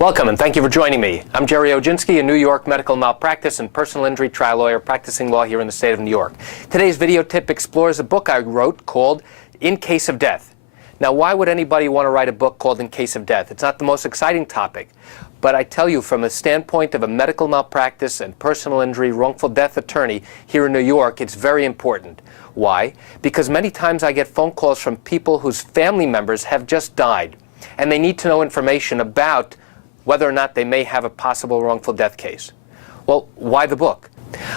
Welcome and thank you for joining me. I'm Gerry Oginski, a New York medical malpractice and personal injury trial lawyer practicing law here in the state of New York. Today's video tip explores a book I wrote called In Case of Death. Now, why would anybody want to write a book called In Case of Death? It's not the most exciting topic, but I tell you, from a standpoint of a medical malpractice and personal injury wrongful death attorney here in New York, it's very important. Why? Because many times I get phone calls from people whose family members have just died, and they need to know information about whether or not they may have a possible wrongful death case. Well, why the book?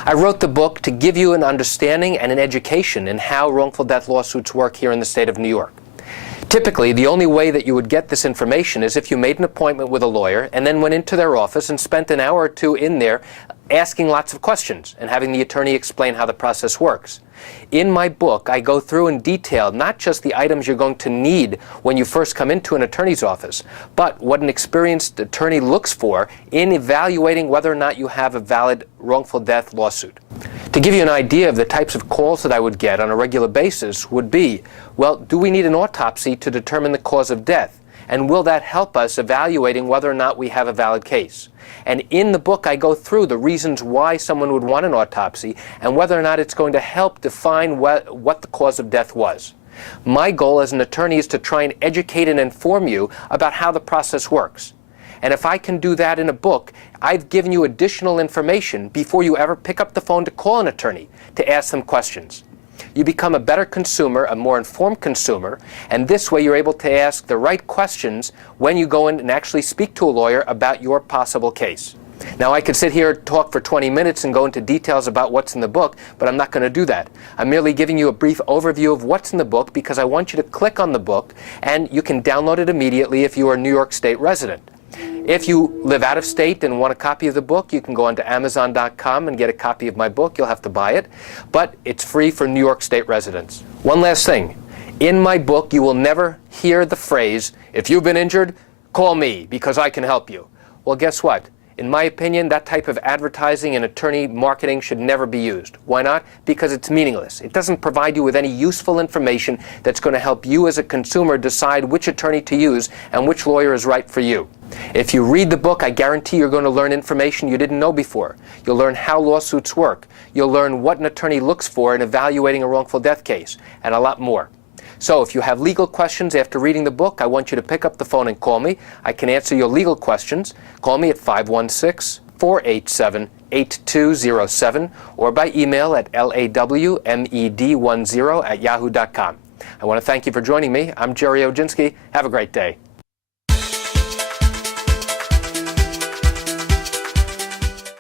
I wrote the book to give you an understanding and an education in how wrongful death lawsuits work here in the state of New York. Typically, the only way that you would get this information is if you made an appointment with a lawyer and then went into their office and spent an hour or two in there asking lots of questions and having the attorney explain how the process works. In my book, I go through in detail not just the items you're going to need when you first come into an attorney's office, but what an experienced attorney looks for in evaluating whether or not you have a valid wrongful death lawsuit. To give you an idea of the types of calls that I would get on a regular basis would be, well, do we need an autopsy to determine the cause of death? And will that help us evaluating whether or not we have a valid case? And in the book, I go through the reasons why someone would want an autopsy and whether or not it's going to help define what the cause of death was. My goal as an attorney is to try and educate and inform you about how the process works. And if I can do that in a book, I've given you additional information before you ever pick up the phone to call an attorney to ask them questions. You become a better consumer, a more informed consumer, and this way you're able to ask the right questions when you go in and actually speak to a lawyer about your possible case. Now, I could sit here and talk for 20 minutes and go into details about what's in the book, but I'm not going to do that. I'm merely giving you a brief overview of what's in the book because I want you to click on the book, and you can download it immediately if you are a New York State resident. If you live out of state and want a copy of the book, you can go onto Amazon.com and get a copy of my book. You'll have to buy it, but it's free for New York State residents. One last thing. In my book, you will never hear the phrase, if you've been injured, call me because I can help you. Well, guess what? In my opinion, that type of advertising and attorney marketing should never be used. Why not? Because it's meaningless. It doesn't provide you with any useful information that's going to help you as a consumer decide which attorney to use and which lawyer is right for you. If you read the book, I guarantee you're going to learn information you didn't know before. You'll learn how lawsuits work. You'll learn what an attorney looks for in evaluating a wrongful death case, and a lot more. So if you have legal questions after reading the book, I want you to pick up the phone and call me. I can answer your legal questions. Call me at 516-487-8207 or by email at lawmed10@yahoo.com. I want to thank you for joining me. I'm Gerry Oginski. Have a great day.